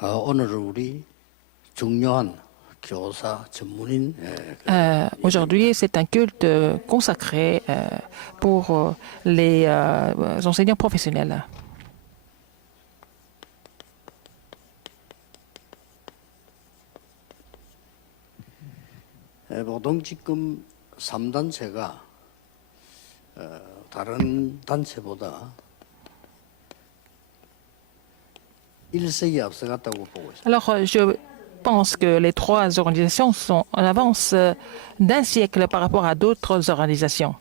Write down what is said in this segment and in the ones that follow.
오늘 우리 중요한 교사 전문인 Aujourd'hui, c'est un culte consacré pour les enseignants professionnels. 보통 지금 3단체가 다른 단체보다 1세기 앞서갔다고 보고 있습니다. Alors, je pense que les trois organisations sont en avance d'un siècle par rapport à d'autres organisations.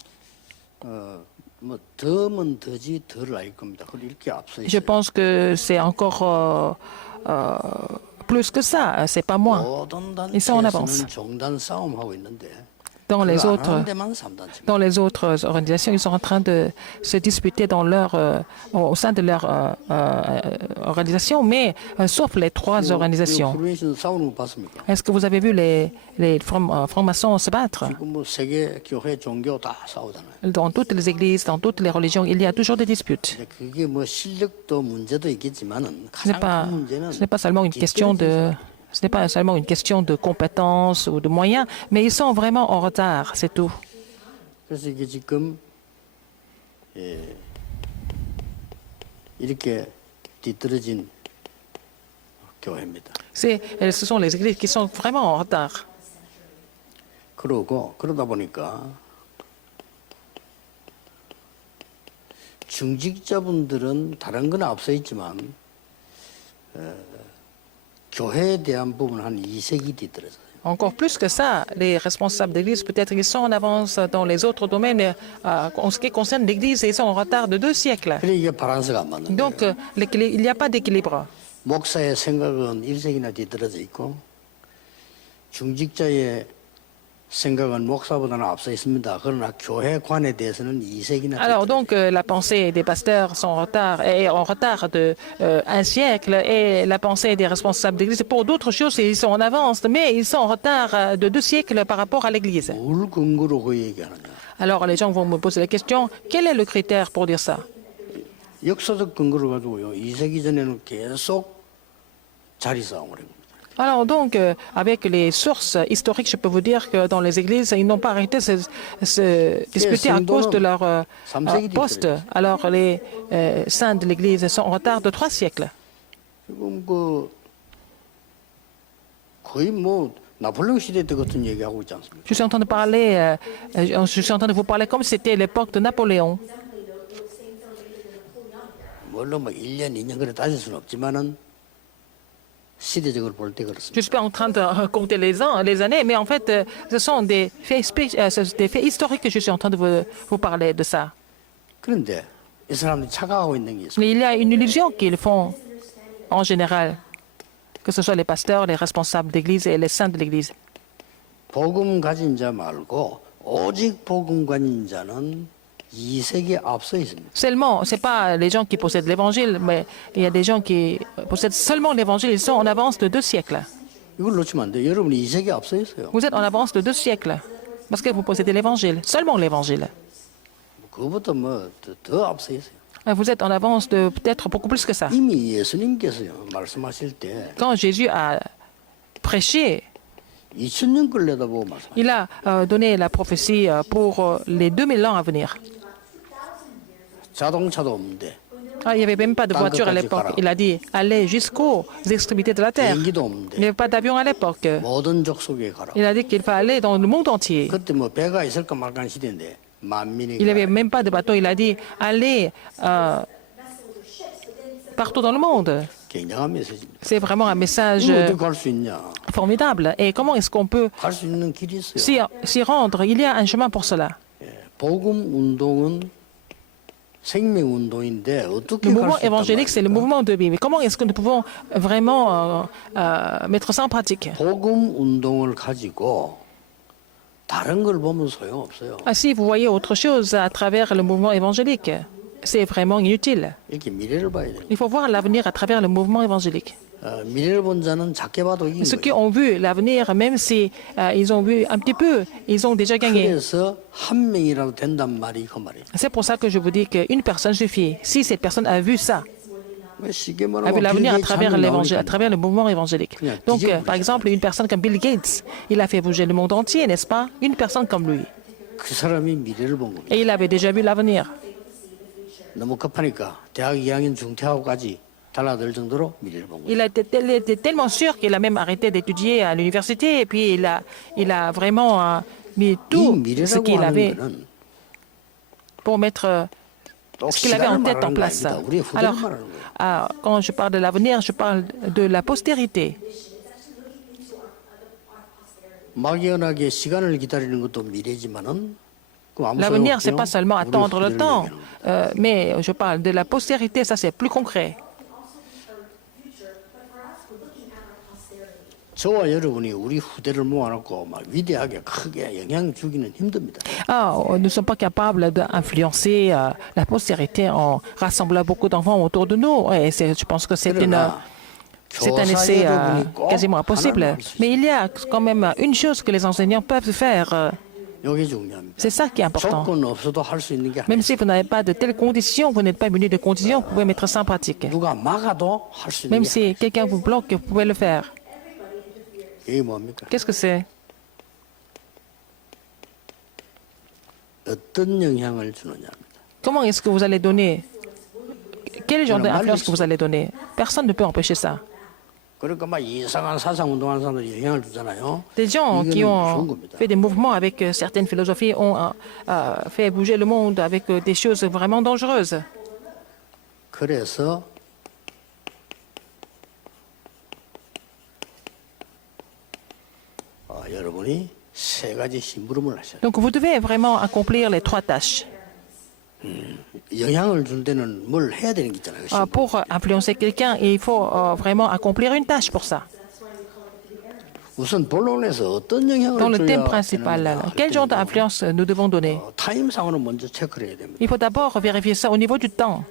뭐 더면 더지 덜 알 겁니다. 그리고 이렇게 앞서 Je 있어요. pense que c'est encore plus que ça, c'est pas moins. 모든 Ils sont en avance. 단체에서는 종단 싸움하고 있는데 Dans les 그거 안 autres, 하는 데만 3단체입니다. dans les autres organisations, ils sont en train de se disputer dans au sein de leur organisation, mais sauf les trois organisations. 프로메이션 싸우는 거 봤습니까? Est-ce que vous avez vu les francs-maçons se battre? 지금 뭐 세계 교회 종교 다 싸우잖아요. Dans toutes les églises, dans toutes les religions, il y a toujours des disputes. 근데 그게 뭐 실력도 문제도 있겠지만은 Ce n'est 가장 pas, 큰 문제는 ce n'est pas seulement une question de, ce n'est pas seulement une question de compétences ou de moyens, mais ils sont vraiment en retard, c'est tout. 그래서 이게 지금 이렇게 뒤떨어진 교회입니다. Ce sont les églises qui sont vraiment en retard. 그러다 보니까 중직자분들은 다른 건 앞서 있지만 교회에 대한 부분 한 2세기 뒤떨어져요. Encore plus que ça, les responsables d'église, peut-être ils sont en avance dans les autres domaines, mais en ce qui concerne l'église, ils sont en retard de 2 siècles. 그래 이게 바란스가 안 맞는 Donc, 거예요. il n'y a pas d'équilibre. 목사의 생각은 1세기나 뒤떨어져 있고 중직자의 생각은 목사보다는 앞서 있습니다. 그러나 교회관에 대해서는 2세기나 Alors donc la pensée des pasteurs est en retard de 1 siècle et la pensée des responsables d'église pour d'autres choses ils sont en avance mais ils sont en retard de 2 siècles par rapport à l'église. 뭘 근거로 그 얘기하느냐. Alors les gens vont me poser la question, quel est le critère pour dire ça? 역사적 근거를 가지고요. 2세기 전에는 계속 자리 싸움을 합니다. Alors donc, avec les sources historiques, je peux vous dire que dans les églises, ils n'ont pas arrêté de se disputer à cause de leur poste. Alors les saints de l'église sont en retard de 3 siècles. 지금 거의 뭐 나폴레옹 시대 때 같은 얘기하고 있지 않습니까? Je suis en train de je suis en train de vous parler comme si c'était l'époque de Napoléon. 물론 뭐 1년, 2년 그래 따질 수는 없지만은 시대적으로 볼 때 Je ne 그렇습니다. suis pas en train de compter les années, mais en fait, ce sont des faits historiques que je suis en train de vous parler de ça. 그런데 이 사람들이 착각하고 있는 게 있어요. Mais il y a une illusion qu'ils font en général, que ce soit les pasteurs, les responsables d'église et les saints de l'église. 복음 가진 자 말고 오직 복음 가진 자는 2세기에 앞서 있습니다. Seulement, ce n'est pas les gens qui possèdent l'évangile, mais il y a des gens qui possèdent seulement l'évangile, ils sont en avance de 2 siècles. 이걸 놓치면 안 돼요. 여러분이 2세기에 앞서 있어요. Vous êtes en avance de 2 siècles, parce que vous possédez l'évangile, seulement l'évangile. 그거보다 더 앞서 있어요. Vous êtes en avance de peut-être beaucoup plus que ça. 이미 예수님께서요 말씀하실 때 Quand Jésus a prêché, 2000년 걸 내다보고 말씀. il a donné la prophétie pour les 2000 ans à venir. 자동차도 없는데 Il n'y avait même pas de voiture à l'époque. Il a dit, allez jusqu'aux extrémités de la terre. 비행기도 Il n'y 없는데 avait pas d'avion à l'époque. 모든 족속에 가라. Il a dit qu'il fallait aller dans le monde entier. 그때 뭐 배가 있을까 말까 시대인데 만민이 Il n'y avait même pas de bateau. Il a dit, allez partout dans le monde. 굉장한 메시지입니다. C'est vraiment un message 이거 어떻게 갈 수 있냐? formidable. Et comment est-ce qu'on peut 갈 수 있는 길이 있어요. s'y rendre? Il y a un chemin pour cela. 복음 운동은 생명 운동인데 어떻게 Le 갈 mouvement 수 있단 évangélique, c'est le 말입니까? mouvement de vie. Mais comment est-ce que nous pouvons vraiment mettre ça en pratique? 복음 운동을 가지고 다른 걸 보면 소용없어요. Si vous voyez autre chose à travers le mouvement évangélique, c'est vraiment inutile. 이렇게 미래를 봐야 돼요. Il faut voir l'avenir à travers le mouvement évangélique. 미래를 본 자는 작게 봐도 이긴 Ceux qui 거예요. ont vu l'avenir, même si ils ont vu un petit peu, ils ont déjà gagné. 그래서 한 명이라도 된단 말이 그 말이에요. C'est pour ça que je vous dis qu'une personne suffit. Si cette personne a vu ça, a vu l'avenir à travers l'évangile, à travers le mouvement évangélique. Donc, par exemple, une personne comme Bill Gates, il a fait bouger le monde entier, n'est-ce pas? Une personne comme lui. 그 사람이 미래를 본 겁니다. Et il avait déjà vu l'avenir. 너무 급하니까 대학 2학년 중퇴하고까지 달라들 정도로 미래를 본 겁니다. Il était tellement sûr qu'il a même arrêté d'étudier à l'université et puis il a vraiment mis 이 tout ce 미래라고 qu'il avait 하는 거는 pour mettre 또 ce qu'il avait en 시간을 tête en 말하는 거 place. 아닙니다. 우리의 후대를 Alors, 말하는 거예요. quand je parle de l'avenir, je parle de la postérité. 막연하게 시간을 기다리는 것도 미래지만은 그럼 아무 L'avenir, 소용없죠. c'est pas seulement 우리 attendre le 후대를 temps, 얘기하는 거예요. mais je parle de la postérité, ça c'est plus concret. 저와 여러분이 우리 후대를 모아놓고 막 위대하게 크게 영향 주기는 힘듭니다. Nous ne sommes pas capables d'influencer la postérité en rassemblant beaucoup d'enfants autour de nous. Et je pense que c'est 그러나 un essai 교사 여러분이 꼭 quasiment 하나는 impossible. 할수 Mais il y a quand même une chose que les enseignants peuvent faire. 이게 중요합니다. C'est ça qui est important. 조건 없어도 할 수 있는 게 Même 아니에요. si vous n'avez pas de telles conditions, vous n'êtes pas muni de conditions, vous pouvez mettre ça en pratique. 누가 막아도 할 수 있는 Même 게 si quelqu'un vous bloque, vous pouvez le faire. 이게 뭡니까? Qu'est-ce que c'est? 어떤 영향을 주느냐입니다. Comment est-ce que vous allez donner? Quel genre d'influence que vous allez donner? Personne ne peut empêcher ça. 그러니까 막 이상한 사상 운동하는 사람들이 영향을 주잖아요. Des gens qui 이거는 ont 좋은 겁니다. fait des mouvements avec certaines philosophies ont fait bouger le monde avec des choses vraiment dangereuses. 그래서 여러분이 세 가지 심부름을 하셔야 돼요. Donc vous devez vraiment accomplir les trois tâches. 영향을 줄 때는 뭘 해야 되는 게 있잖아요. Pour influencer quelqu'un, il faut vraiment accomplir une tâche pour ça. 우선 본론에서 어떤 영향을 Dans le thème 줘야 principal, 되느냐 할 quel genre 때는 d'influence nous devons donner? 타임상으로 먼저 체크를 해야 됩니다. Il faut d'abord vérifier ça au niveau du temps,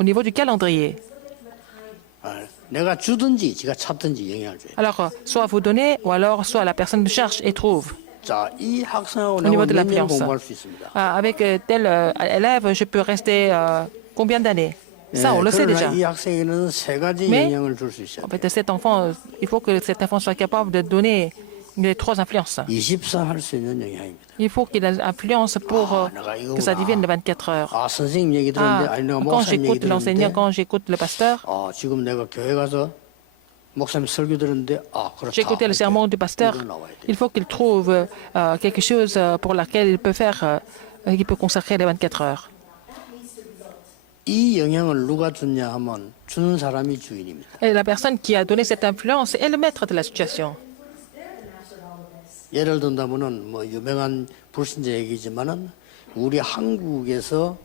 au niveau du calendrier. 내가 주든지 지가 찾든지 영향을 줘야 돼요. Alors, soit vous donnez, ou alors soit la personne cherche et trouve. 자, 이 학생하고 Au niveau 내가 de 몇 년 l'influence. 공부할 수 있습니다. Avec tel élève, je peux rester combien d'années? Ça, on le sait déjà. 그러나 이 학생에는 세 가지 Mais, 영향을 줄 수 있어야 En 돼요. fait, cet enfant, il faut que cet enfant soit capable de donner les trois influences. 24 할 수 있는 영향입니다. Il faut qu'il ait l'influence pour que ça devienne de 24 heures. 아, 선생님 얘기 들었는데, 아니 내가 Quand 목사님 얘기 j'écoute l'enseignant, 들었는데, quand j'écoute le pasteur, 지금 내가 교회 가서 목사님 설교 들었는데, 그렇다. j'ai écouté le sermon du pasteur, 이걸 나와야 돼요. il faut qu'il trouve quelque chose pour laquelle il peut faire, il peut consacrer les 24 heures. 이 영향을 누가 줬냐 하면 주는 사람이 주인입니다. Et la personne qui a donné cette influence est le maître de la situation. 예를 든다면은 뭐 유명한 불신자 얘기지만은 우리 한국에서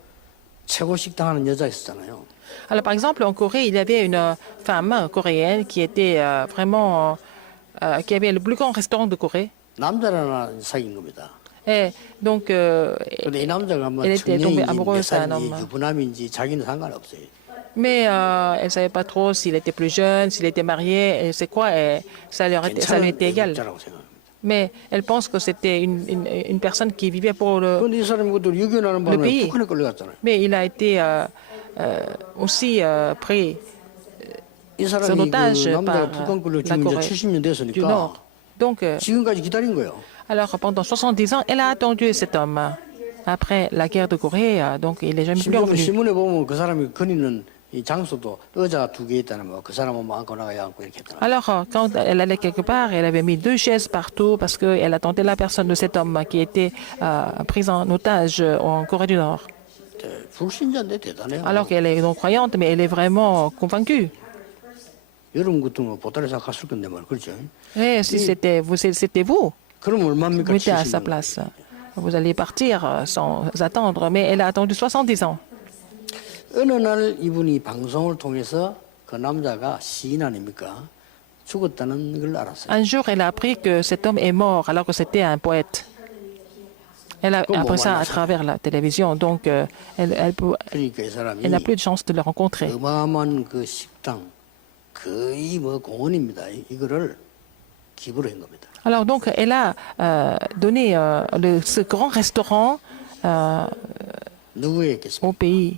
최고 식당 하는 여자 있었잖아요. Alors, par exemple, en Corée, il y avait une femme coréenne qui était vraiment, qui avait le plus grand restaurant de Corée. 남자를 하나 사귄 겁니다. Et donc, 근데 이 남자가 뭐 Elle était tombée 청년인지 몇 amoureuse d'un 살인지 homme. 유부남인지 자기는 상관없어요. mais elle ne savait pas trop s'il était plus jeune, s'il était marié, et c'est quoi, et ça lui 괜찮은 était égal. 애국자라고 생각합니다. Mais elle pense que c'était une personne qui vivait pour le... 그런데 이 사람이 그것도 유교하는 바람에 pays. 북한에 끌려갔잖아요. Mais il a été aussi pris 이 son 사람이 그 otage 남자가 par 북한 끌려 la 지금 이제 Corée 70년 du 됐으니까 Nord. Donc, 지금까지 기다린 거예요. alors pendant 70 ans, elle a attendu cet homme. Après la guerre de Corée, donc il n'est jamais plus 심지어 revenu. 신문에 보면 그 사람이 거니는 이 장소도 의자 2개 있다는 뭐 그 사람은 뭐 안고 나가야 안고 이렇게 했더라. Alors, quand elle allait quelque part, elle avait mis 2 chaises partout parce qu'elle attendait la personne de cet homme qui était pris en otage en Corée du Nord. 불신자인데 대단해요. Alors qu'elle est non croyante, mais elle est vraiment convaincue. 여러분 같으면 보따리사 갔을 건데 말 그렇죠. Et si c'était vous, 그럼 얼마입니까? vous étiez à sa 70년. place. Vous allez partir sans attendre, mais elle a attendu 70 ans. 어느 날 이분이 방송을 통해서 그 남자가 시인 아닙니까? 죽었다는 걸 알았어요. Un jour, elle a appris que cet homme est mort alors que c'était un poète. Elle a appris ça à travers la télévision, donc elle 그러니까 이 사람이 n'a plus de chance de le rencontrer. 어마어마한 그 식당 거의 뭐 공원입니다. 이거를 기부를 한 겁니다. Alors donc, elle a donné ce grand restaurant 누구에겠습니까? au pays.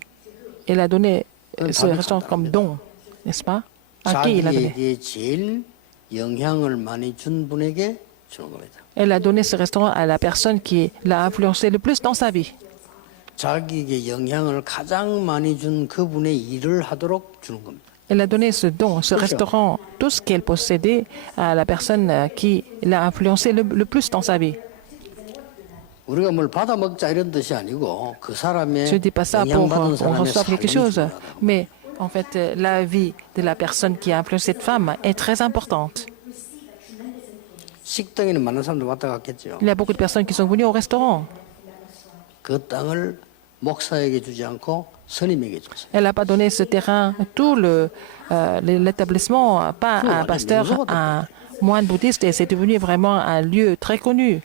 Elle a donné ce restaurant comme don, n'est-ce pas? À qui il a donné? 자기에게 제일 영향을 많이 준 분에게 주는 겁니다. Elle a donné ce restaurant à la personne qui l'a influencé le plus dans sa vie. 자기에게 영향을 가장 많이 준 그분의 일을 하도록 주는 겁니다. Elle a donné ce don, ce restaurant, tout ce qu'elle possédait à la personne qui l'a influencé le plus dans sa vie. 우리가 뭘 받아 먹자 이런 뜻이 아니고 그 사람의 Je ne dis pas ça pour 영향받은 qu'on 사람의 reçoive quelque 삶이 chose, 중요하다. mais en fait, la vie de la personne qui a influencé cette femme est très importante. 식당에는 많은 사람들 왔다 갔겠죠. Il y a beaucoup de personnes qui sont venues au restaurant. 그 땅을 목사에게 주지 않고 스님에게 줬어요. Elle n'a pas donné ce terrain, tout l'établissement, pas à un pasteur, à un moine bouddhiste, et c'est devenu vraiment un lieu très connu.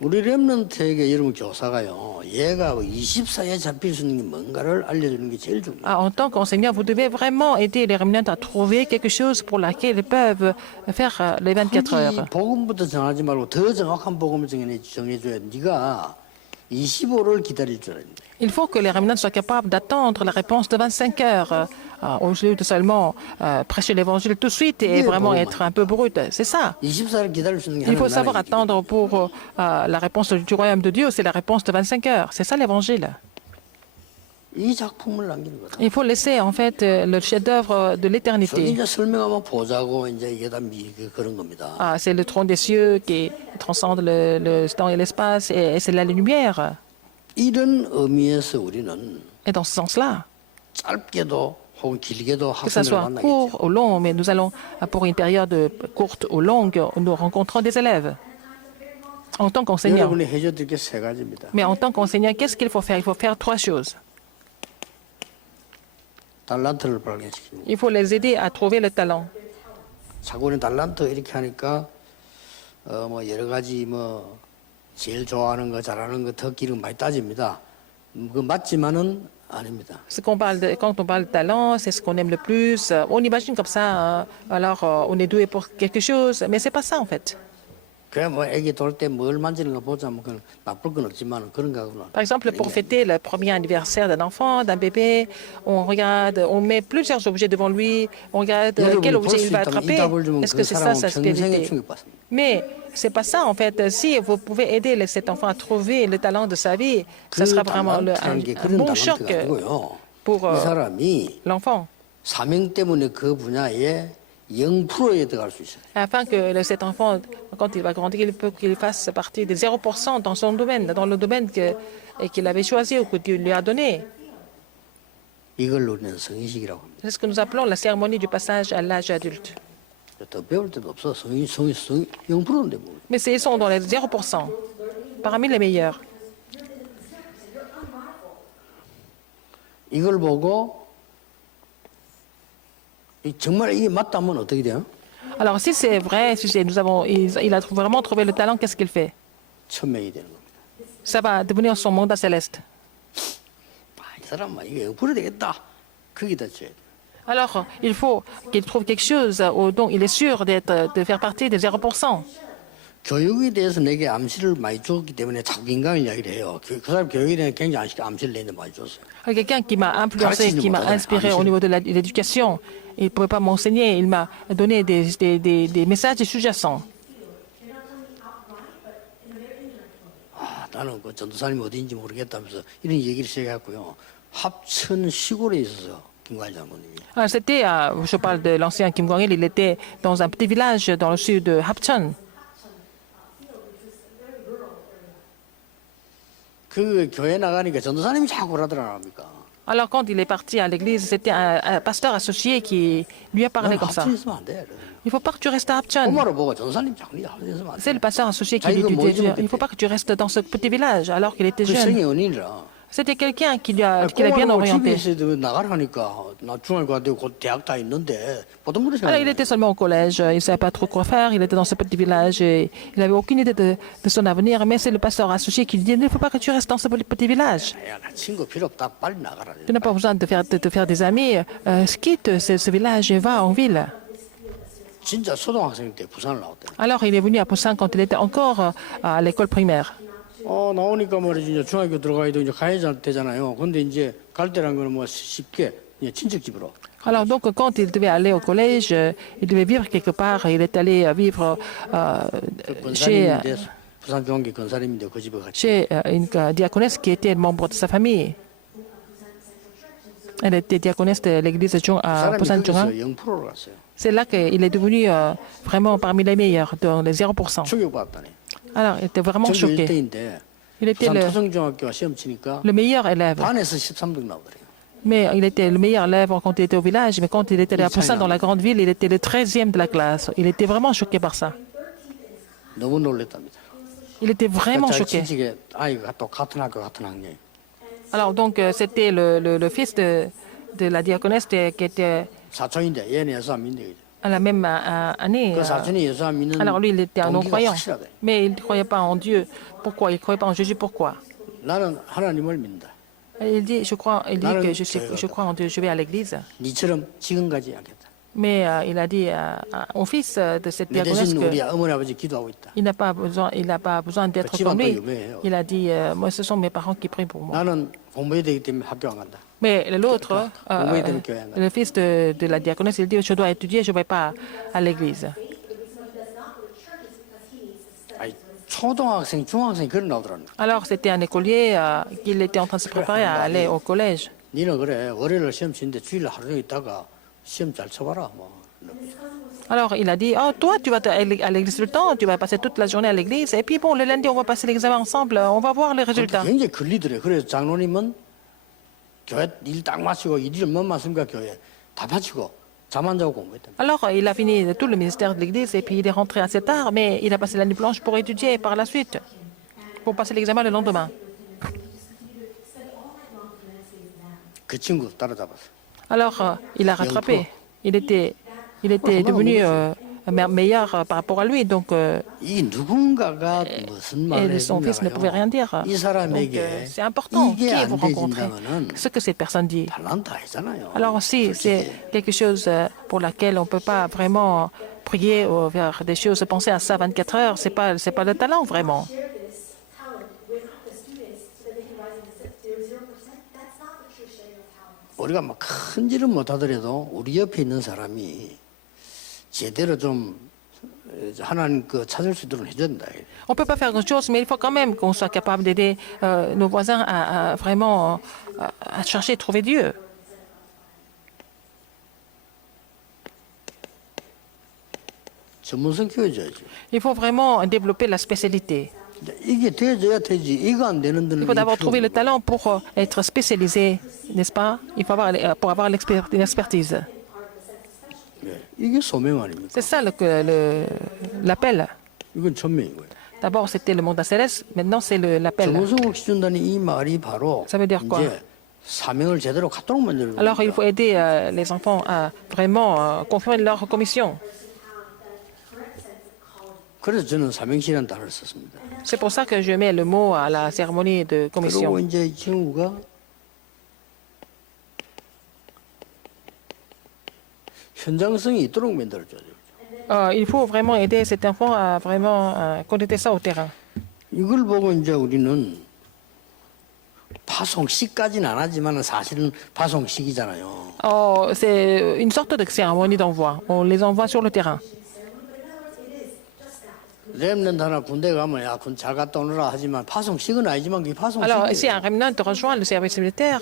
우리 렘넌트에게 여러분 교사가요. 얘가 24에 잡힐 수 있는 게 뭔가를 알려주는 게 제일 중요해요. En tant qu'enseignant, vous devez vraiment aider les remnants à trouver quelque chose pour laquelle ils peuvent faire les 24 굳이 heures. 복음부터 정하지 말고 더 정확한 복음을 정해줘야 네가 25를 기다릴 줄 알아야 돼. Il faut que les remnants soient capables d'attendre la réponse de 25 heures au lieu de seulement prêcher l'évangile tout de suite et vraiment être un peu brut. C'est ça. 24를 기다릴 수 있는 게 Il faut 하나님 savoir 나라의 attendre pour la réponse du royaume de Dieu, c'est la réponse de 25 heures. C'est ça l'évangile. 이 작품을 남기는 거다. Il faut laisser en fait le chef-d'œuvre de l'éternité. 이제 설명하면 보자고 이제 이게 다 그런 겁니다. C'est le trône des cieux qui transcende le temps et l'espace et c'est la lumière. 이런 의미에서 우리는 Et dans ce sens-là, 짧게도 혹은 길게도 que ça 학생을 soit 만나겠죠. court ou long, mais nous allons pour une période courte ou longue, nous rencontrons des élèves en tant qu'enseignant. 여러분이 해줘야 될 게 세 가지입니다. Mais en tant qu'enseignant, qu'est-ce qu'il faut faire? Il faut faire trois choses. 달란트를 발견시키는 거. Il faut les aider à trouver le talent. 자고는 달란트 이렇게 하니까 뭐 여러 가지 뭐 제일 좋아하는 거 잘하는 거 더 기름 많이 따집니다. 그 맞지만은 아닙니다. Quand on parle de talent, c'est ce qu'on aime le plus. On imagine comme ça, alors on est doué pour quelque chose, mais c'est pas ça en fait. 그래 뭐 애기 돌 때 뭘 만지는 거 보자면 그건 나쁠 건 없지만 그런 거구나. Par exemple, pour fêter le premier anniversaire d'un enfant, d'un bébé, on regarde, on met plusieurs objets devant lui, on regarde quel 여러분이 볼 objet 수 il va 있다면 이 attraper. 답을 주면 Est-ce 그 que c'est ça 사람은 sa 평생에 spiritualité? 충격받습니다. Mais c'est pas ça en fait. Si vous pouvez aider cet enfant à trouver le talent de sa vie, ça sera vraiment 달란트라는 게 un 그런 bon choc 달란트가 아니고요. pour 이 사람이 l'enfant. 사명 때문에 그 분야에 0%에 들어갈 수 있어요. Afin que cet enfant, quand il va grandir, qu'il fasse partie des 0% dans son domaine, dans le domaine qu'il avait choisi ou que Dieu lui a donné. 이걸 우리는 성인식이라고 합니다. C'est ce que nous appelons la cérémonie du passage à l'âge adulte. 더 배울 때도 없어. 성인 0%인데 뭐. Mais ils sont dans les 0%, parmi les meilleurs. 이걸 보고 정말 이게 맞다면 어떻게 돼요? Alors si c'est vrai, il a vraiment trouvé le talent, qu'est-ce qu'il fait? 천명이 되는 겁니다. Ça va devenir son mandat céleste. 이 사람은 이게 0% 되겠다. 거기다 줘야 돼. Alors il faut qu'il trouve quelque chose dont il est sûr de faire partie des 0%. 교육에 대해서 내게 암시를 많이 줬기 때문에 자꾸 인간을 이야기를 해요. 그 사람 교육에 대해 굉장히 암시를 내는데 많이 줬어요. Quelqu'un qui m'a influencé, qui m'a inspiré au niveau de l'éducation, il ne pouvait pas m'enseigner, il m'a donné des messages sous-jacents. 나는 그 전도사님이 어디인지 모르겠다면서 이런 얘기를 시작했고요. 합천 시골에 있어서 김관일 장로님이. C'était, je parle de l'ancien Kim Kwang-il, il était dans un petit village dans le sud de Hapcheon. 그 교회 나가니까 전도사님이 자꾸 그러더랍니까? Alors quand il est parti à l'église, c'était un pasteur associé qui lui a parlé comme ça. 합천 있으면 안 돼. Il ne faut pas que tu restes à Hapcheon. 엄마를 보고 전도사님 자꾸 합천 있으면 안 C'est 돼. le pasteur associé qui lui dit, il ne faut pas que tu restes dans ce petit village alors qu'il était 그 jeune. 성의 연인이라. C'était quelqu'un qui l'a bien 꼬마를 orienté. 집에 있어도 나가라니까 나 중학교 되고 곧 대학 다 있는데 보통 그러지 Alors, il 않아요. était seulement au collège, il ne savait pas trop quoi faire, il était dans ce petit village et il n'avait aucune idée de son avenir. Mais c'est le pasteur associé qui lui dit, il ne faut pas que tu restes dans ce petit village. 야, 나 친구 필요 없다. 빨리 나가라. Tu n'as pas besoin de te faire des amis. Quitte ce village et va en ville. 진짜 초등학생 때 부산을 나왔대. Alors, il est venu à Poussin quand il était encore à l'école primaire. 나오니까 말이지 이제 중학교 들어가야 이제 가야 되잖아요. 근데 이제 갈 때란 거는 뭐 쉽게 예, 친척 집으로. Alors donc quand il devait aller au collège, il devait vivre quelque part. Il est allé vivre 그 chez, 권사님인데 부산중앙교 권사님인데 그 집에 갔죠. chez une diaconesse qui était membre de sa famille. Elle était diaconesse de l'église de 그 à 사람이 Busan-Chungang. 거기서 0%로 갔어요. C'est là qu'il est devenu vraiment parmi les meilleurs, dans les 0%. 충격받다니. Alors, il était vraiment 전교 choqué. 1등인데 Il était 부산 토성중학교 시험 치니까 le meilleur élève. 반에서 13등 나오더래요. Mais il était le meilleur élève quand il était au village, mais quand il était à Busan, dans la grande ville, il était le 13e de la classe. Il était vraiment choqué par ça. 너무 놀랬답니다. Il était vraiment 자기 choqué. 친척의 아이가 또 같은 학교 같은 학년. Alors, donc, c'était le fils de la diaconesse qui était 사촌인데 얘는 예수 안 믿네. à la même année. 그 사촌이 예수 안 믿는 Alors, lui, il était un 동기가 non-croyant. 확실하대. Mais il ne croyait pas en Dieu. Pourquoi? Il ne croyait pas en Jésus. Pourquoi? 나는 하나님을 믿는다. Il dit que je crois en Dieu, je vais à l'église. 니처럼 지금 가지 않겠다. Mais il a dit au fils de cette 내 diaconesse 대신 우리 qu'il 어머니 아버지 기도하고 있다. n'a pas besoin d'être 집안 comme 또 lui. 유명해요. Il a dit, moi, ce sont mes parents qui prient pour moi. 나는 공부해야 되기 때문에 학교 안 간다. Mais l'autre, 공부해야 되는 교회 안 간다. le fils de la diaconesse, il dit, je dois étudier, je ne vais pas à l'église. 아니, 초등학생, 중학생 그런 나오더라는. Alors, c'était un écolier qu'il était en train de se préparer à aller au collège. 니는 그래 월요일 시험 치는데 주일 하루 종일 있다가 시험 잘 쳐봐라. 뭐. Alors, il a dit, oh, toi, tu vas à l'église tout le temps, tu vas passer toute la journée à l'église, et puis bon, le lundi, on va passer l'examen ensemble, on va voir les résultats. 굉장히 걸리더래. 그래서 장로님은 교회 일 딱 마치고 일을 못 마십니까 교회 다 마치고 잠 안 자고 공부했다. Alors, il a fini tout le ministère de l'église, et puis il est rentré assez tard, mais il a passé la nuit blanche pour étudier par la suite, pour passer l'examen le lendemain. 그 친구 따라잡았어. Alors, il a rattrapé. Il était devenu meilleur par rapport à lui. Donc, 이 누군가가 무슨 말을 et son fils ne pouvait rien dire. 이 Donc, 사람에게 c'est important 이게 qui 안 vous rencontrez, 되진다면은 ce que cette personne dit. 달란트 아니잖아요. Alors, si c'est quelque chose pour laquelle on ne peut pas vraiment prier ou faire des choses, penser à ça 24 heures, c'est pas le talent vraiment. share this talent with the students so that they can rise into 0%, that's not the true sharing of talent. 우리가 막 큰 일은 못하더라도 우리 옆에 있는 사람이 제대로 좀 하나님 그 찾을 수 있도록 해줘야 된다. On ne peut pas faire grand-chose, mais il faut quand même qu'on soit capable d'aider nos voisins à vraiment à chercher et trouver Dieu. 전문성 키워줘야지. Il faut vraiment développer la spécialité. 이게 돼줘야 되지. 이거 안 되는 데는 Il faut d'abord trouver le talent pour être spécialisé, n'est-ce pas? Il faut avoir, pour avoir l'expertise. 이게 소명 아닙니까? C'est ça l'appel. 이건 천명인 거예요. D'abord, c'était le mandat céleste, maintenant c'est l'appel. 전문성을 키운다는 이 말이 바로 Ça veut dire quoi? 이제 사명을 제대로 갖도록 만드는 Alors, il 거예요. faut aider les enfants à vraiment confirmer leur commission. 그래서 저는 사명시라는 단어를 썼습니다. C'est pour ça que je mets le mot à la cérémonie de commission. 그리고 이제 이 친구가 현장성이 있도록 만들어줘야 돼요. Il faut vraiment aider cet enfant à vraiment connecter ça au terrain. 이걸 보고 이제 우리는 파송식까지는 안 하지만 사실은 파송식이잖아요. Oh, c'est une sorte de cérémonie d'envoi. On les envoie sur le terrain. 렘넌트 하나 군대 가면 야 군 잘 갔다 오느라 하지만 파송식은 아니지만 그게 Alors, si 파송식이에요. un remnant te rejoint le service militaire,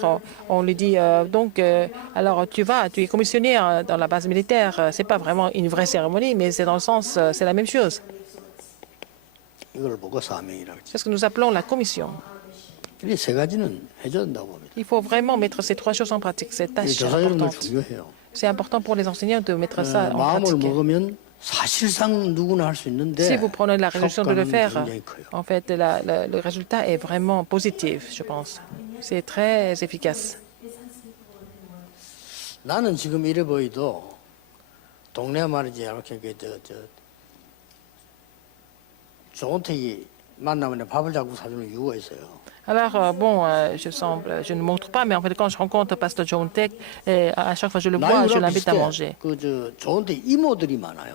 on lui dit alors tu es commissionné dans la base militaire. C'est pas vraiment une vraie cérémonie, mais c'est dans le sens, c'est la même chose. 이걸 보고 사명이라고. C'est ce que nous appelons la commission. 이 세 가지는 해줘야 된다고 봅니다. Il faut vraiment mettre ces trois choses en pratique. C'est 이 tâche 교사님들 importante. 중요해요. C'est important pour les enseignants de mettre ça en 마음을 pratique. 먹으면 사실상 누구나 할 수 있는데 Si vous prenez la résolution de le 효과는 faire, 굉장히 커요. en fait, le résultat est vraiment positif, je pense. C'est très efficace. 나는 지금 이래 보이도 동네 말이지 이렇게 조은택이 만나면 밥을 자꾸 사주는 이유가 있어요. Alors, je ne montre pas, mais en fait, quand je rencontre Pasteur John Tech, à chaque fois que je le vois, je l'invite à manger. 그저 조은택 이모들이 많아요.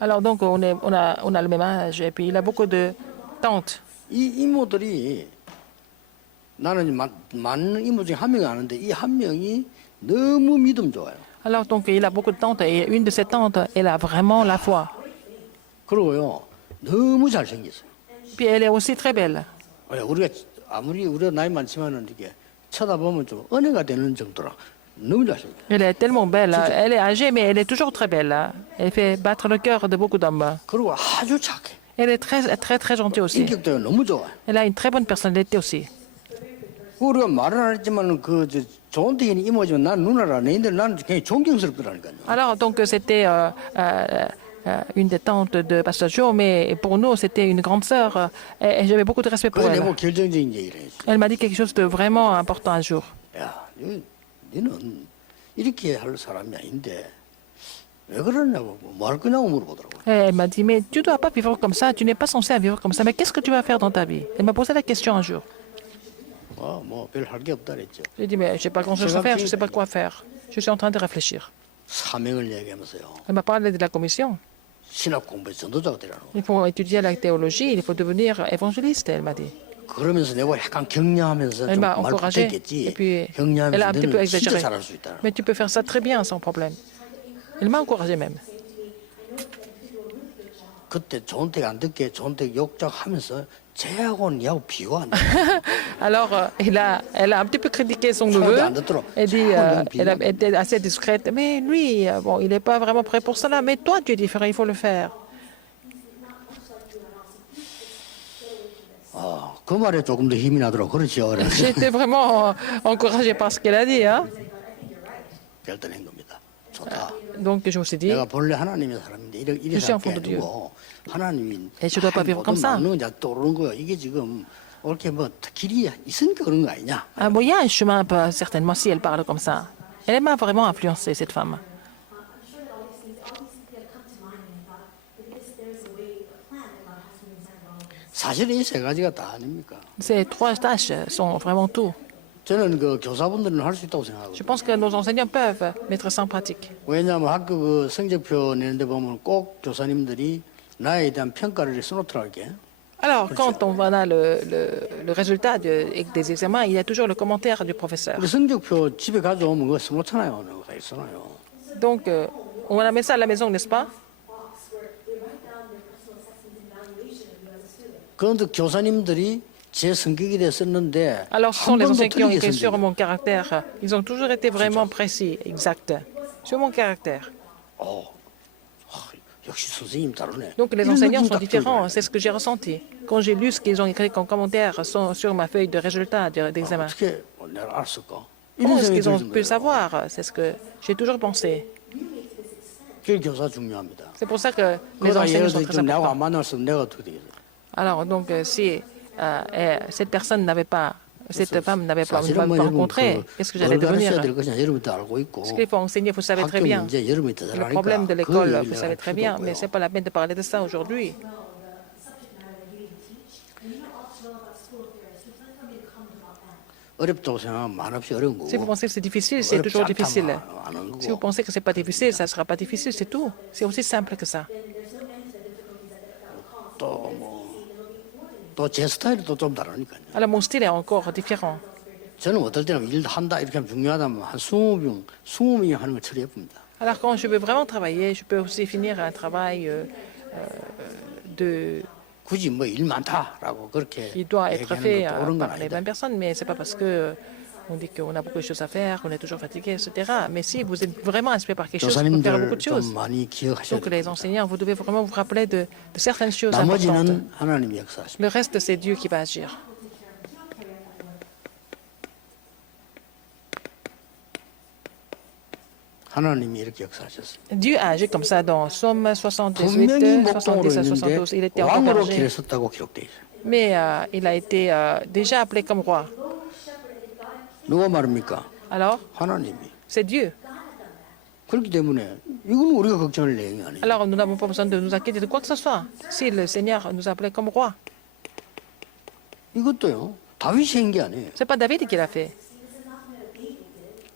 Alors, donc, on a le même âge, et puis il a beaucoup de tantes. 이 이모들이 나는 많은 이모 중에 한 명이 아는데 이 한 명이 너무 믿음 좋아요. Alors, donc, il a beaucoup de tantes et une de ses tantes, elle a vraiment la foi. 그리고요, 너무 잘생겼어요. Puis elle est aussi très belle. 우리가 아무리 우리가 나이 많지만은 이렇게 쳐다보면 좀 은혜가 되는 정도라 너무 잘생겼어요. Elle est tellement belle. Elle est âgée, mais elle est toujours très belle. Elle fait battre le cœur de beaucoup d'hommes. 그리고 아주 착해. Elle est très, très, très gentille aussi. 인격도 너무 좋아요. Elle a une très bonne personnalité aussi. 우리가 말은 안 했지만은 좋은 데는 이모지만 난 누나라 내인들 나는 그냥 존경스럽더라니까요. Alors, donc, c'était une des tantes de Pasteur Joe, mais pour nous, c'était une grande sœur. Et j'avais beaucoup de respect pour 그래 elle. 내뭐 결정적인 얘기를 했지. Elle m'a dit quelque chose de vraiment important un jour. 야, 너는 이렇게 할 사람이 아닌데 왜 그러냐고 뭐 할 거냐고 물어보더라고요. Et elle m'a dit, mais tu ne dois pas vivre comme ça, tu n'es pas censé vivre comme ça, mais qu'est-ce que tu vas faire dans ta vie? Elle m'a posé la question un jour. 뭐별 할 게 없다 그랬죠. J'ai dit, mais je n'ai pas grand-chose à faire, je ne sais pas quoi faire. Je suis en train de réfléchir. 사명을 얘기하면서요. Elle m'a parlé de la commission. 신학 공부에 전도자가 되라는 거. Il faut étudier la théologie, il faut devenir évangéliste, elle m'a dit. 그러면서 내가 약간 격려하면서 Elle 좀 m'a 말 encouragé, 못했겠지. et puis elle a 격려하면서 un petit peu 너는 진짜 exagéré. 잘할 수 있다. Mais tu peux faire ça très bien, sans problème. Elle m'a encouragé même. 그때 좋은 택 안 듣게 좋은 택 욕작하면서 쟤하고는 니하고 비교 안 돼. Alors, elle a un petit peu critiqué son neveu. Elle dit, elle a été assez discrète. Mais lui, bon, il n'est pas vraiment prêt pour cela. Mais toi, tu es différent, il faut le faire. 그 말에 조금 더 힘이 나더라고. 그렇죠. J'ai été vraiment encouragée par ce qu'elle a dit. Hein? 결단한 겁니다. 좋다. Donc, je me suis dit, 내가 본래 하나님의 사람인데 이래 Je suis un 살게 enfant de Dieu. 아니고 하나님이 Et je dois pas vivre comme ça. 맞는 자 떠오르는 거야. 이게 지금 이렇게 뭐 길이 있으니까 그런 거 아니냐? ah, bon, il y a un chemin, certainement, si elle parle comme ça. Elle m'a vraiment influencé, cette femme. I'm sure that all these things come to mind and I thought, if there's a way, a plan that God has for me inside of all of us. 사실은 이 세 가지가 다 아닙니까? Ces trois tâches sont vraiment tout. 저는 그 교사분들은 할 수 있다고 Je 생각하거든요. pense que nos enseignants peuvent mettre ça en pratique. 왜냐하면 학교 그 성적표 내는데 보면 꼭 교사님들이 나에 대한 평가를 써놓더라고요. Alors, quand on a le résultat des examens, il y a toujours le commentaire du professeur. 우리 성적표 집에 가져오면 그거 써놓잖아요. 그거 다 써놔요. Donc, on a mis ça à la maison, n'est-ce pas? Box where they write down their personal assessment and evaluation of you as a student. 그런데 교사님들이 제 성격에 대해 썼는데 Alors, ce sont 한 les 번도 enseignants qui ont 틀리게 écrit 쓴 sur 적이 mon caractère. Ils ont toujours été vraiment précis, exacts, sur mon caractère. 역시 선생님 다르네. Donc, les 이런 enseignants 느낌 sont 딱 différents. 들더라고요. C'est ce que j'ai ressenti. Quand j'ai lu ce qu'ils ont écrit comme commentaire sur ma feuille de résultat d'examen. 어떻게 내가 알았을까? Comment 이런 est-ce 생각이 qu'ils ont 들던 pu le 거예요. savoir? C'est ce que j'ai toujours pensé. 그게 교사 중요합니다. C'est pour ça que les 그러다 enseignants 예를 sont 들어 très 좀 내가 안 importants. 만났으면 내가 어떻게 되겠어요? Alors, donc, si cette personne n'avait pas, cette femme n'avait pas, 사실은 뭐 pas 여러분 rencontré, qu'est-ce que j'allais 뭘 가르쳐야 devenir? 될 것이냐 여러분도 알고 있고 Ce qu'il faut enseigner, vous savez très 학교 bien. 문제 여러분이 더 Le 잘 problème de 아니까 그 l'école, 얘기를 vous savez 할 très 필요도 bien, mais 없고요. ce n'est pas la peine de parler de ça aujourd'hui. 어렵다고 생각하면 많없이 어려운 거고 Si vous pensez que c'est difficile, c'est toujours 어렵지 difficile. 않다면 안 하는 Si vous 거고 pensez que c'est pas difficile, ça sera pas difficile, c'est tout. C'est aussi simple que ça. 또 제 스타일도 좀 다르니까요. Alors mon style est encore différent. 저는 어떨 때는 일 한다 이렇게 하면 중요하다면 한 20명이 하는 걸 처리해 봅니다. Alors quand je veux vraiment travailler, je peux aussi finir un travail 굳이 뭐 일 많다라고 그렇게 qui doit être fait 얘기하는 것도 옳은 건 par les 아니다. 20 personnes, mais c'est pas parce que on dit qu'on a beaucoup de choses à faire, qu'on est toujours fatigué, etc. Mais si vous êtes vraiment inspiré par quelque chose, vous pouvez faire beaucoup 교사님들 de choses. 좀 많이 기억하셔야 Donc les 됩니다. enseignants, vous devez vraiment vous rappeler de certaines choses importantes. 나머지는 하나님이 역사하십니다. Le reste, c'est Dieu qui va agir. 하나님이 이렇게 역사하셨어요. Dieu a agi comme ça dans Somme 78, 분명히 70 목동으로 à 있는데 72. Il était encore 왕으로 berger. 길에 섰다고 기록되어 있어요. Mais il a été déjà appelé comme roi. 누가 말합니까? Alors, 하나님이. c'est Dieu. 그렇기 때문에 이건 우리가 걱정할 내용이 아니에요. Alors, nous n'avons pas besoin de nous inquiéter de quoi que ce soit. Si le Seigneur nous appelait comme roi, 이것도요. 다윗이 한 게 아니에요. c'est pas David qui l'a fait.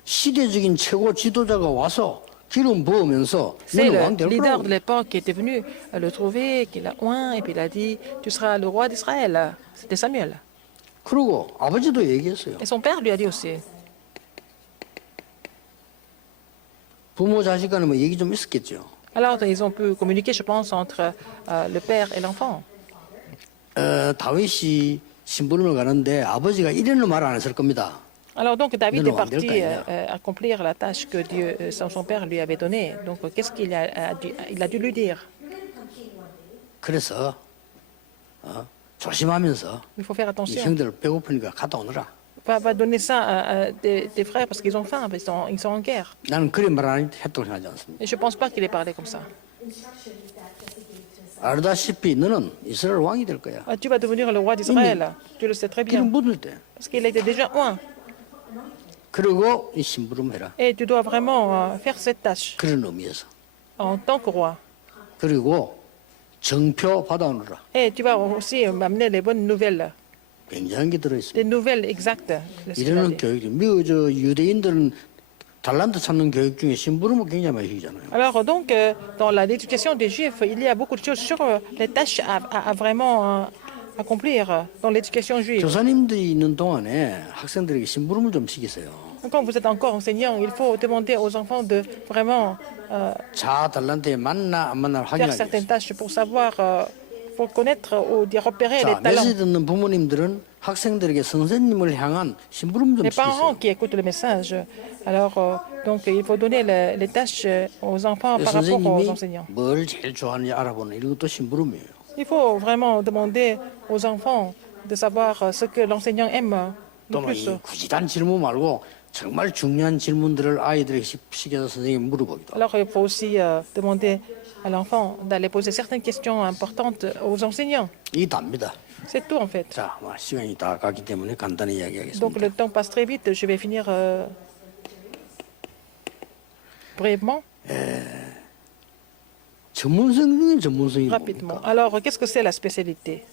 시대적인 최고 지도자가 와서 기름 부으면서 C'est 너는 le 왕 될 leader 거라고. de l'époque qui était venu le trouver, qui l'a oint, et puis il a dit, tu seras le roi d'Israël. C'était Samuel. 그리고 아버지도 얘기했어요. Et son père lui a dit aussi, 부모 자식 간에 뭐 얘기 좀 있었겠죠. Alors, ils ont pu communiquer, je pense, entre le père et l'enfant. 다윗이 심부름을 가는데 아버지가 이래는 말 안 했을 겁니다. Alors donc David est Non, parti Delta, accomplir la tâche que Dieu, son père lui avait donnée. Donc qu'est-ce qu'il il a dû lui dire? 그래서 조심하면서 Il faut faire 이 attention. 형들 배고프니까 갔다 오너라. Va donner ça à tes frères parce qu'ils ont faim, parce qu'ils sont en guerre. 나는 그래 말 안 했다고 생각하지 않습니다. Et je ne pense pas qu'il ait parlé comme ça. 알다시피 너는 이스라엘 왕이 될 거야. Ah, tu vas devenir le roi d'Israël. Tu le sais très bien. 기름 묻을 때. Parce qu'il était déjà oint. 그리고 이 심부름 해라. Et tu dois vraiment faire cette tâche 그런 의미에서. en tant que roi. 그리고 정표 받아오너라. Et tu vas aussi m'amener les bonnes nouvelles. 굉장한 게 들어있습니다. Des nouvelles exactes. de ce qu'il a 이러는 dit. 교육이 미국 유대인들은 달란트 찾는 교육 중에 심부름을 굉장히 많이 시키잖아요. Alors donc, dans l'éducation des Juifs, il y a beaucoup de choses sur les tâches à vraiment accomplir dans l'éducation juive. 교사님들이 있는 동안에 학생들에게 심부름을 좀 시키세요. Quand vous êtes encore enseignant, il faut demander aux enfants de vraiment 자 달란트에 맞나 안 맞나 faire 확인하기 certaines 위해서. tâches pour savoir, pour connaître ou repérer les 자, talents. 메시지 듣는 부모님들은 학생들에게 선생님을 향한 심부름 좀 Les parents 시키세요. qui écoutent le message, alors donc il faut donner les tâches aux enfants par rapport aux 선생님이 enseignants. 뭘 제일 좋아하는지 알아보는 이런 것도 심부름이에요. Il faut vraiment demander aux enfants de savoir ce que l'enseignant aime le 또 plus. 이 구지단 질문 말고 정말 중요한 질문들을 아이들에게 시켜서 선생님이 물어보기도 하고. Alors il faut aussi demander à l'enfant d'aller poser certaines questions importantes aux enseignants. 이 답니다. C'est tout en fait. 자, 시간이 다 가기 때문에 간단히 Donc 이야기하겠습니다. le temps passe très vite, je vais finir brièvement, 전문성 중에 전문성이 rapidement. 뭡니까? Alors qu'est-ce que c'est la spécialité?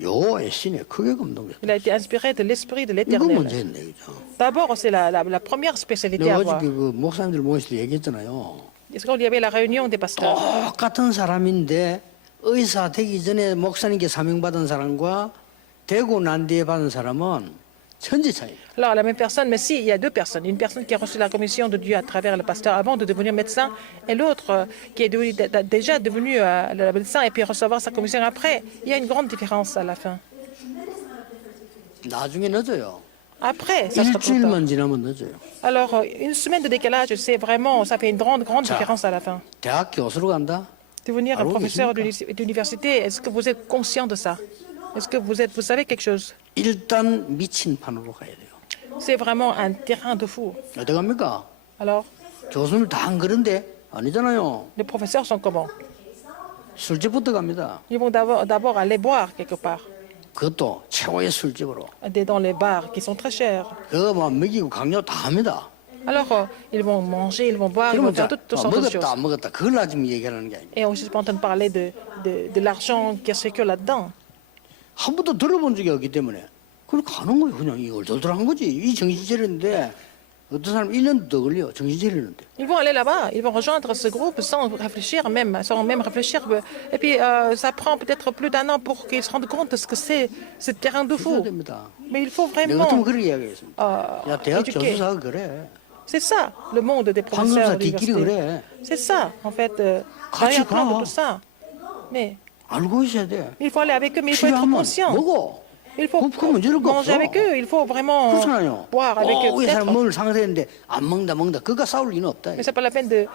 여호와의 신에 크게 감동됐다. Il a été inspiré de l'esprit de 이거 l'éternel. 먼저 했네, 그죠? D'abord, c'est la première spécialité 내가 à avoir. 어저께 그 목사님들 모였을 때 얘기했잖아요. Est-ce qu'il y avait la réunion des pasteurs? 똑같은 사람인데 의사 되기 전에 목사님께 사명받은 사람과 되고 난 뒤에 받은 사람은 천지 차이다. Alors, la même personne, mais si, il y a deux personnes. Une personne qui a reçu la commission de Dieu à travers le pasteur avant de devenir médecin, et l'autre qui est déjà devenu le médecin et puis recevoir sa commission après. Il y a une grande différence à la fin. 나중에 늦어요. Après, ça sera trop tard. 일주일만 지나면 늦어요. Alors, une semaine de décalage, c'est vraiment, ça fait une grande différence à la fin. 대학 교수로 간다? Devenir un Alors, professeur oui, d'université, est-ce que vous êtes conscient de ça? Est-ce que vous savez quelque chose? 일단 미친 판으로 가야 돼요. C'est vraiment un terrain de fou. 어디 갑니까? Alors, 교수를 다 안 그런데 아니잖아요. les professeurs sont comment? 술집부터 갑니다. Ils vont d'abord aller boire quelque part, 그것도 최고의 술집으로. dans les bars qui sont très chers. 그거 막 먹이고 강요 다 합니다. Alors, ils vont manger, ils vont boire, ils vont 그러면 faire 자, toutes sortes de 먹었다 choses. 안 먹었다 그걸 지금 얘기하는 게 아니에요. Et on ne suis pas en train de parler de l'argent qui circule là-dedans. 한 번도 들어본 적이 없기 때문에 그걸 가는 거예요. 그냥 이 얼떨떨한 거지. 이 정신차리는데 어떤 사람 1년도 더 걸려. 정신차리는데. Ils vont aller là-bas, ils vont rejoindre ce groupe sans réfléchir même, sans même réfléchir. Et puis, ça prend peut-être plus d'un an pour qu'ils se rendent compte de ce que c'est, ce terrain de 해야 fou. 됩니다. Mais il faut 내 vraiment 같으면 그렇게 이야기했습니다. 야 대학 éduquer. 교수사가 그래. C'est ça, le monde des professeurs 황금사 뒷길이 d'université. 그래. C'est ça, en fait, 같이 l'arrière-plan de 가. tout ça. Mais 알고 있어야 돼. il faut aller avec eux, mais il faut être 필요하면 conscient. 먹어. Il faut 그 문제는 거 manger 없어. avec eux, il faut vraiment 그렇잖아요. boire avec eux. 이 사람 peut-être. 먹을 상태인데 안 먹는다. 그거 싸울 리는 없다. Mais c'est pas la peine de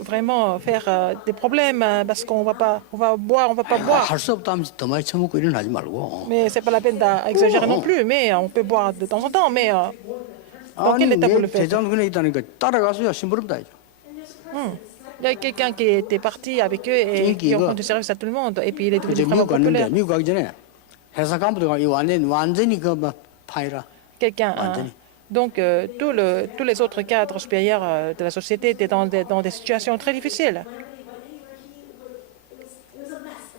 vraiment faire des problèmes parce qu'on va pas, on va boire, on va pas boire. 할 수 없다 하면서 더 많이 처먹고 일어나지 말고. Mais c'est pas la peine d'exagérer non plus. Mais on peut boire de temps en temps. Mais dans quel état vous le faites? 대장군에 있다니까 따라가서야 심부름 다 해줘. Il y a quelqu'un qui était parti avec eux et qui 이거- rendu service à tout le monde. Et puis il est devenu 이제 vraiment 미국 갔는데 populaire. 미국 가기 전에 회사 간부들가 이 완전히 그막 파이라. Quelqu'un. Anthony. Donc tous les autres cadres supérieurs de la société étaient dans des situations très difficiles.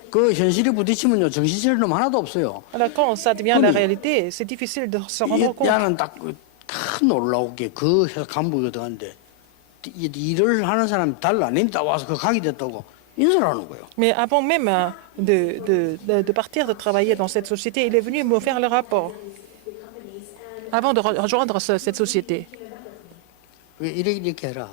그 현실에 부딪히면요 정신 차릴 놈 하나도 없어요. Alors quand ça devient la Oui. réalité, c'est difficile de se rendre compte. 야는 딱큰 놀라우게 그 회사 간부거든 한데 일을 하는 사람이 달라. 내다 와서 그 가게 됐다고 인사를 하는 거예요. Mais avant même de partir de travailler dans cette société, il est venu me faire le rapport. Avant de rejoindre cette société. 이렇게 해라.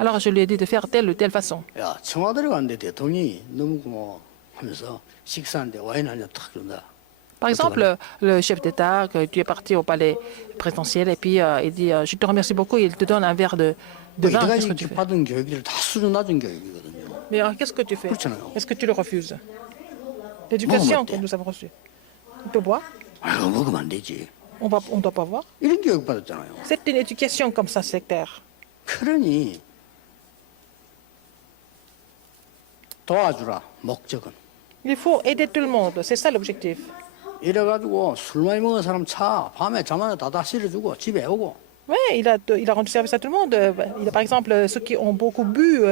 Alors je lui ai dit de faire telle ou telle façon. 야, 청와대에 갔는데 대통령이 너무 하면서 식사하는데 와인 한 잔 탁 준다. Par exemple, le chef d'État, que tu es parti au palais présidentiel et puis il dit je te remercie beaucoup, il te donne un verre de vin. Qu'est-ce que tu fais? 받은 교육을 다 수준 낮은 교육이거든요. Mais qu'est-ce que tu fais? 그렇잖아요. Est-ce que tu le refuses? L'éducation que nous avons reçue. On peut boire? 아, 그거 먹으면 안 되지. On ne doit pas boire? 이런 교육 받았잖아요. C'est une éducation comme ça, sectaire. 그러니 도와주라 목적은. Il faut aider tout le monde, c'est ça l'objectif. 이래가지고 술 많이 먹은 사람 차 밤에 잠 안 다 실어주고 집에 오고. Oui, il a rendu service à tout le monde. Par exemple, ceux qui ont beaucoup bu,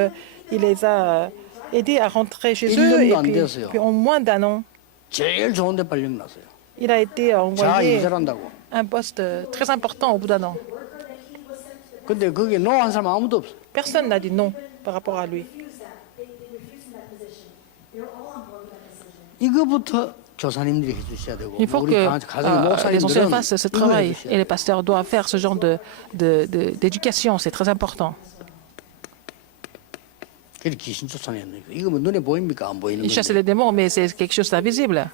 il les a aidés à rentrer chez eux. Et puis en moins d'un an, 제일 좋은데 발령났어요. il a été 자, envoyé 일 잘한다고. un poste très important au bout d'un an. 근데 거기에 노한 사람 아무도 없어. Personne n'a dit non par rapport à lui. 이거부터 교사님들이 해주셔야 되고 Il faut 우리 que 가정의 les enseignants 목사님들은 fassent ce 이거 travail 해주셔야 et les 돼요. pasteurs doivent faire ce genre d'éducation. C'est très important. 그래서 귀신 쫓아내는 거. 이거 뭐 눈에 보입니까? 안 보이는 Ils chassent 건데. les démons, mais c'est quelque chose d'invisible.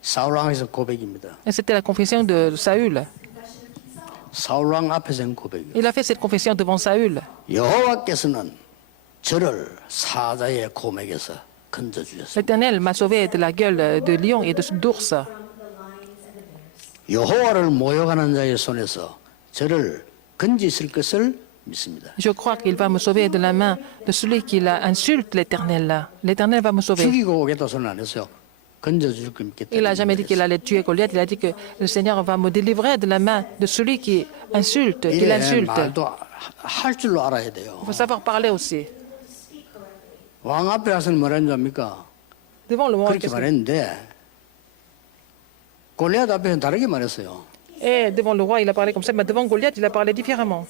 사울왕에서 고백입니다. Et c'était la confession de Saül. 사울왕 앞에서 한 고백이에요. Il a fait cette confession devant Saül. 여호와께서는 저를 사자의 고맥에서 건져주셨습니다. L'Éternel m'a sauvé de la gueule de lion et d'ours. 여호와를 모욕하는 자의 손에서 저를 건지실 것을 믿습니다. Je crois qu'il va me sauver de la main de celui qui insulte l'Éternel. L'Éternel va me sauver. 죽이고 오겠다 소리는 안 했어요. 건져줄 거 믿겠다. Il n'a jamais dit qu'il allait tuer Goliath. Il a dit que le Seigneur va me délivrer de la main de celui qui insulte, qui l'insulte. 말도 할 줄로 알아야 돼요. Il faut savoir parler aussi. 왕 앞에 가서는 뭐라는 줄 압니까? Devant le roi, 그렇게 말했는데 골리앗 앞에서는 다르게 말했어요. et devant le roi, il a parlé comme ça, mais devant Goliath, il a parlé différemment.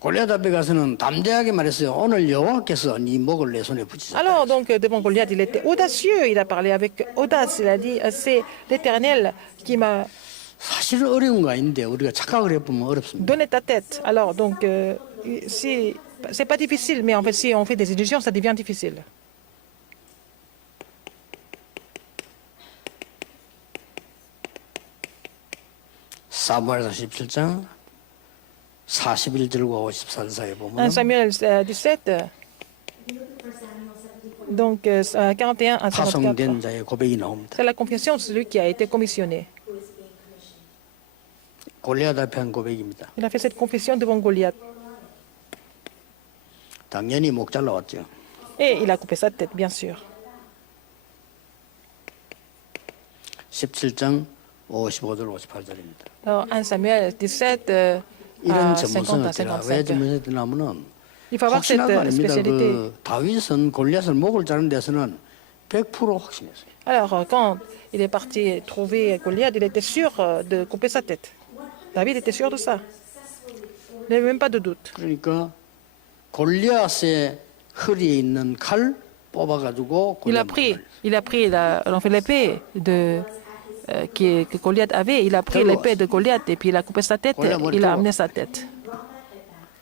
골리앗 앞에 가서는 담대하게 말했어요. 오늘 여호와께서 네 목을 내 손에 붙이셨다. Alors, donc, devant Goliath, il était audacieux. Il a parlé avec audace. Il a dit c'est l'Éternel qui m'a 사실 어려운 거 아닌데 우리가 착각을 해보면 어렵습니다. donné ta tête. Alors, donc, c'est pas difficile, mais en fait, si on fait des illusions, ça devient difficile. 사무엘서 17장 41절과 54절 사이에 1 보면 Samuel 17, donc 41 à 54. 파송된 자의 고백이 나옵니다. C'est la confession de celui qui a été commissionné. 골리앗 앞에 한 고백입니다. Il a fait cette confession devant Goliath. 당연히 목 잘라왔죠. Et il a coupé sa tête, bien sûr. 17장 55절 58절입니다. Alors, 1 Samuel 17, 이런 à 50 전문성을 à 제가 왜 55. 전문성을 드냐면은 Il faut avoir cette 확신하도 아닙니다. spécialité. 그 다윗은 골리앗을 목을 자른 데서는 100% 확신했어요. Alors, quand il est parti trouver Goliath, il était sûr de couper sa tête. David était sûr de ça. Il n'avait même pas de doute. 그러니까 골리앗의 허리에 있는 칼 뽑아가지고 Il a 골리앗 pris l'épée que Goliath avait. Il a pris l'épée de Goliath et puis il a coupé sa tête. Il a amené sa tête.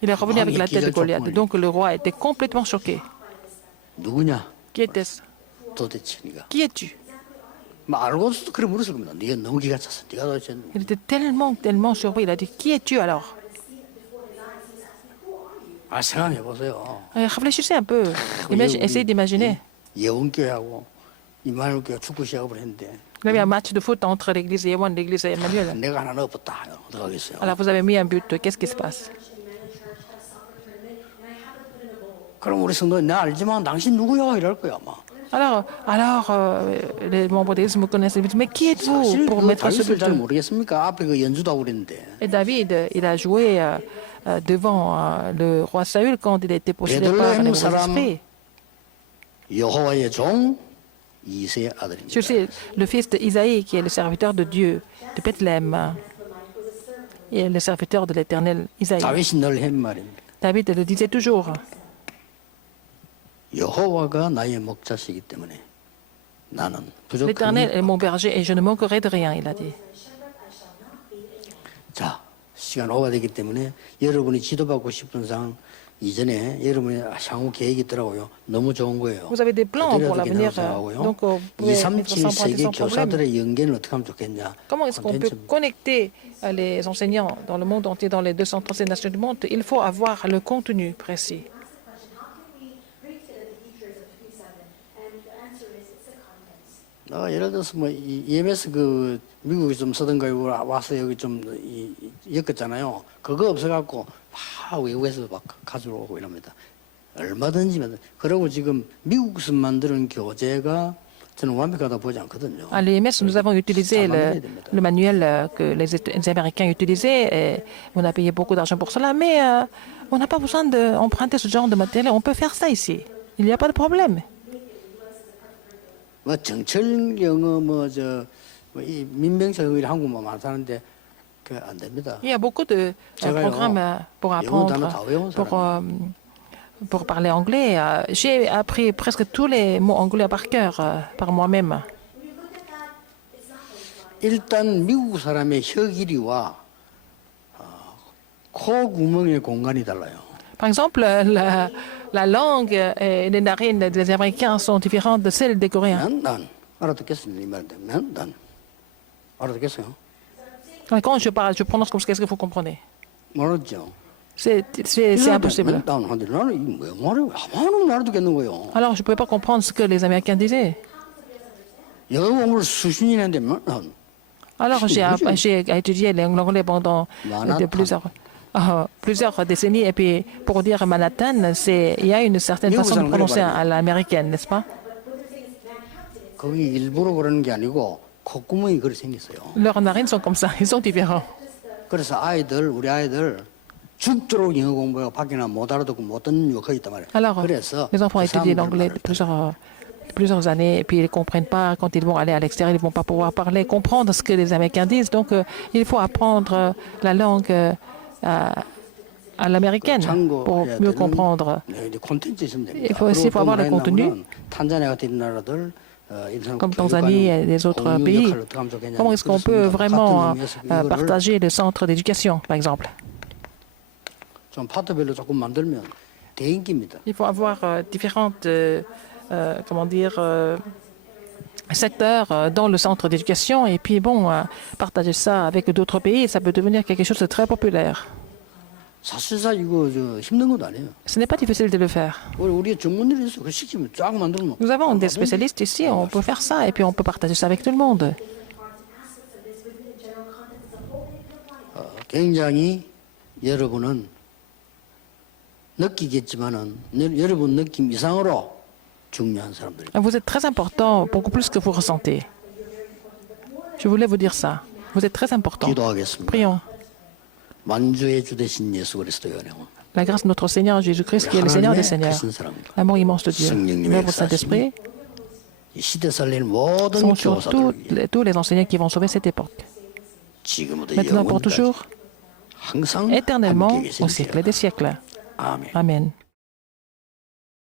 Il est revenu avec la tête de Goliath. Donc le roi était complètement choqué. 누구냐? Qui était-ce? 도대체 네가 Qui es-tu? 막 알고서도 그래 물었을 겁니다. 네가 너무 기가 찼어. 네가 도대체 Il était tellement surpris. Il a dit qui es-tu alors? 생각해 보세요. Réfléchissez un peu. Essayez d'imaginer. 예원교회하고 이마누엘 교회 축구 시합을 했는데 Il y avait un match de foot entre l'église Yewon et l'église Emmanuel. 내가 하나 넣었다. 어떡하겠어요? Alors vous avez mis un but. Qu'est-ce qui se passe? 그럼 우리 성도 내 알지만 당신 누구야 이럴 거야 아마. Alors les membres d'église me connaissent. Ils me disent, mais qui êtes-vous 사실 pour 그 mettre ce 다윗을 잘 but? 모르겠습니까? 앞에 그 연주도 그랬는데 Et David, il a joué devant le roi Saül quand il a été possédé par les mauvais esprits. 여호와의 종 이세의 아들입니다. Je sais, le fils d'Isaïe, qui est le serviteur de Dieu de Bethléem, et le serviteur de l'Éternel Isaïe. 다윗이 늘 한 말입니다. David le disait toujours. 여호와가 나의 목자시기 때문에 나는 L'Éternel 부족함이 est mon berger et je ne manquerai de rien, il a dit. 자 시간 오버되기 때문에 여러분이 지도받고 싶은 상 이전에 여러분의 향후 계획이 있더라고요. 너무 좋은 거예요. Vous avez des plans pour l'avenir, donc vous pouvez 2, mettre 3, 7 ça en pratique 세계 sans problème. 교사들의 연계는 어떻게 하면 좋겠냐. Comment est-ce qu'on peut connecter les enseignants dans le monde entier, dans les 237 nations du monde? Il faut avoir le contenu précis. How can we re-fit the features of 2.7? And the answer is it's the contents. 예를 들어서 뭐 EMS 그 미국에 좀 쓰던 거 와서 여기 좀 엮었잖아요. 그거 없어갖고 막 외국에서 막 가져오고 이럽니다. 얼마든지 그리고 지금 미국에서 만드는 교재가 저는 완벽하다 보지 않거든요. À l'EMS, nous avons utilisé le manuel que les Américains utilisaient. Et on a payé beaucoup d'argent pour cela, mais on n'a pas besoin d'emprunter ce genre de matériel. On peut faire ça ici. Il n'y a pas de problème. 뭐 정철 영어 뭐이 민병철 영어 한국말 많다는데 그 안 됩니다. Il y a beaucoup de programmes pour apprendre, pour parler anglais. J'ai appris presque tous les mots anglais par cœur, par moi-même. 일단 미국 사람의 혀 길이와 코 구멍의 공간이 달라요. Par exemple, la langue et les narines des Américains sont différentes de celles des Coréens. 난 알아듣겠습니다. 이 말인데 난 알아듣겠어요. Quand je parle, je prononce comme ça, qu'est-ce que vous comprenez? 모르죠. C'est impossible. 나는 나는 왜 말해? 아무는 알아듣겠는 거요. Alors, je ne pouvais pas comprendre ce que les Américains disaient. 영어 공부를 수십 년 했는데 난 Alors, j'ai étudié l'anglais pendant plusieurs décennies. Et puis, pour dire Manhattan, il y a une certaine façon de prononcer à l'américaine, n'est-ce pas? 거기 일부러 그러는 게 아니고 콧구멍이 그렇게 생겼어요. Leurs narines sont comme ça, ils sont différents. 그래서 우리 아이들 죽도록 영어 공부하고 밖에나 못 알아듣고 못 듣는 이유가 거의 있단 말이에요. Alors, 그래서 les enfants étudient l'anglais plusieurs années et puis ils ne comprennent pas quand ils vont aller à l'extérieur, ils ne vont pas pouvoir parler, comprendre ce que les Américains disent. Donc, il faut apprendre la langue à l'américaine pour mieux comprendre. Il faut aussi avoir le contenu, comme Tanzanie et les autres pays. Comment est-ce qu'on peut vraiment partager le centre d'éducation, par exemple? Il faut avoir différentes, secteurs dans le centre d'éducation et puis partager ça avec d'autres pays, ça peut devenir quelque chose de très populaire. Ce n'est pas difficile de le faire. Nous avons des spécialistes ici, on peut faire ça et puis on peut partager ça avec tout le monde. 굉장히 여러분은 느끼겠지만은 여러분 느낌 이상으로 중요한 사람들입니다. Vous êtes très important, beaucoup plus que vous ressentez. Je voulais vous dire ça. Vous êtes très important. 기도하겠습니다. Prions. 만주의 주 되신 예수 그리스도의 은혜와 La grâce de notre Seigneur Jésus-Christ, qui est le Seigneur des Seigneurs, l'amour immense de Dieu, l'œuvre Saint-Esprit, 이 시대 살릴 모든 sont sur 교사들 tous les enseignants qui vont sauver cette époque. 지금부터 Maintenant, pour 영원까지 toujours, 항상 éternellement, 함께 au siècle 계시는 des siècles. 아멘. Amen.